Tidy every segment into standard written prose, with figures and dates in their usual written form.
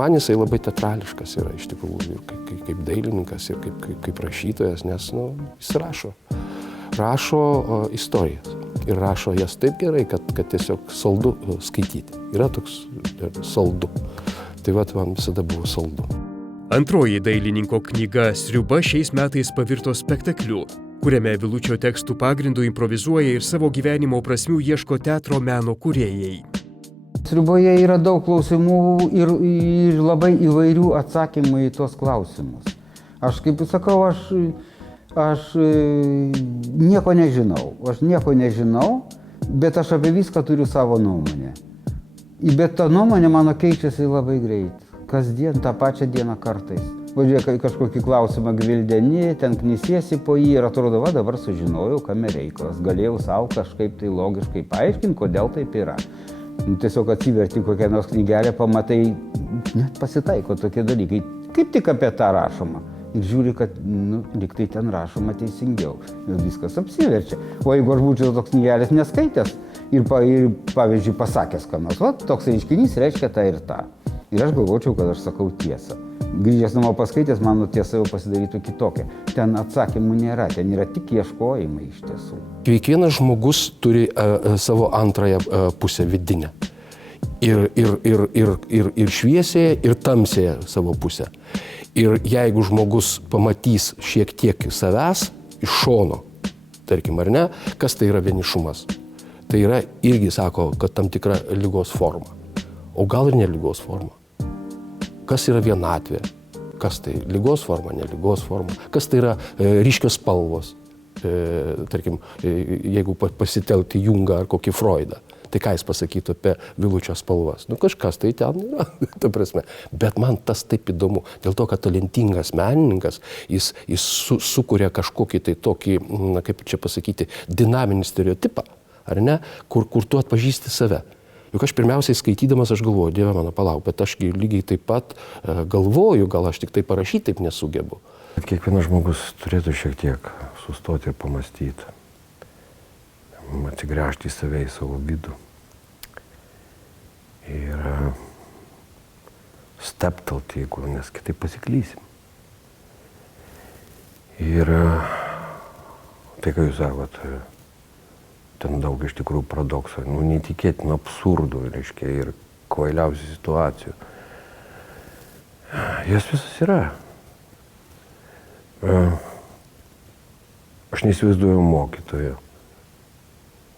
man jisai labai teatrališkas yra iš tikrųjų, kaip dailininkas ir kaip rašytojas, nes jis rašo istorijas. Ir rašo jas taip gerai, kad tiesiog saldu skaityti. Yra toks saldu. Tai man visada buvo saldu. Antroji dailininko knyga Sriuba šiais metais pavirto spektakliu, kuriame Vilučio tekstų pagrindų improvizuoja ir savo gyvenimo prasmių ieško teatro meno kūrėjai. Sriuboje yra daug klausimų ir labai įvairių atsakymų į tuos klausimus. Aš kaip sakau, aš nieko nežinau, bet aš apie viską turiu savo nuomonę. Bet ta nuomonė mano keičiasi labai greit. Kasdien, tą pačią dieną kartais. Važiuoju, kažkokį klausimą gvildeni, ten knisiesi po jį ir atrodo, dabar sužinojau, kame reikalas. Galėjau savo kažkaip tai logiškai paaiškinti, kodėl taip yra. Tiesiog atsiverti kokią nors knygelę, pamatai, net pasitaiko tokie dalykai. Kaip tik apie tą rašoma. Ir žiūri, kad lyg tai ten rašoma teisingiau. Viskas apsiverčia. O jeigu aš būčiau toks knygelės neskaitęs ir pavyzdžiui, pasakęs, ką nors, toks reiškinys reiškia tą ir tą. Ir aš galvočiau, kad aš sakau tiesą. Grįžęs namo paskaitęs, mano tiesa jau pasidarytų kitokia. Ten atsakymų nėra, ten yra tik ieškojimai iš tiesų. Kiekvienas žmogus turi savo antrąją pusę vidinę. Ir šviesėje, ir tamsėje savo pusę. Ir jeigu žmogus pamatys šiek tiek savęs iš šono, tarkim, ar ne, kas tai yra vienišumas? Tai yra irgi, sako, kad tam tikra ligos forma. O gal ir ne ligos forma. Kas yra vienatvė? Kas tai ligos forma, ne ligos forma? Kas tai yra ryškios spalvos? Tarkim, jeigu pasitelkti Jungą ar kokį Freudą, tai ką jis pasakytų apie Vilučio spalvas? Kažkas tai ten yra, ta prasme. Bet man tas taip įdomu, dėl to, kad talentingas menininkas, jis sukuria kažkokį tai tokį, kaip čia pasakyti, dinaminį stereotipą, ar ne, kur tu atpažįsti save. Juk aš pirmiausiai skaitydamas, aš galvoju, Dieve mano, palauk, bet aš lygiai taip pat galvoju, gal aš tik tai parašyti taip nesugebu. Kiekvienas žmogus turėtų šiek tiek sustoti ir pamastyti, atsigręžti į save, į savo vidų ir steptelti, nes kitaip pasiklysim. Ir tai, ką jūs sakot, ten daug iš tikrųjų paradoksų, neįtikėtinų absurdų, reiškia, ir kvailiausių situacijų. Jos visos yra. Aš neįsivaizduoju mokytojo,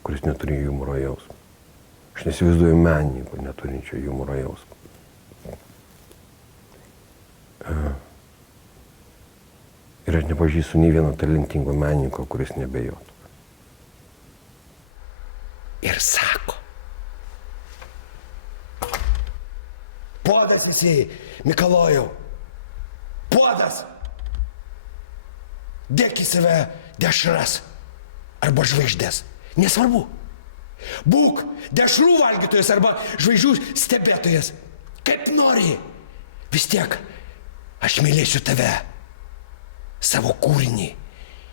kuris neturi humoro jausmo. Aš neįsivaizduoju menininko, neturinčio humoro jausmo. Ir aš nepažįstu nei vieno talentingo menininko, kuris nebejotų. Ir sako, puodas visi, Mikalojau, puodas, dėk į save dešras arba žvaigždės, nesvarbu. Būk dešrų valgytojas arba žvaigždžių stebėtojas, kaip nori. Vis tiek aš mylėsiu tave, savo kūrinį.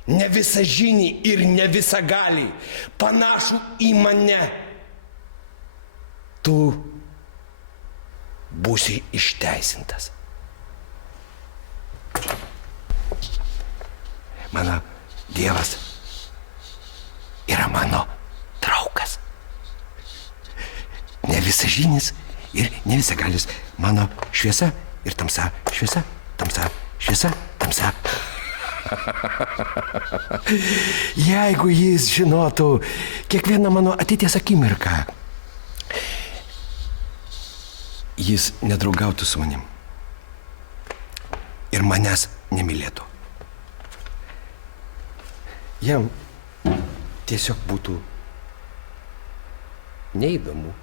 Ne visažinį ir ne visagalį, panašų į mane. Tu būsi išteisintas. Mano Dievas yra mano draugas. Ne visažinis ir ne visagalis. Mano šviesa ir tamsa, šviesa, tamsa, šviesa, tamsa. Jeigu jis žinotų kiekvieną mano ateities akimirką, jis nedraugautų su manim ir manęs nemylėtų. Jam tiesiog būtų neįdomu.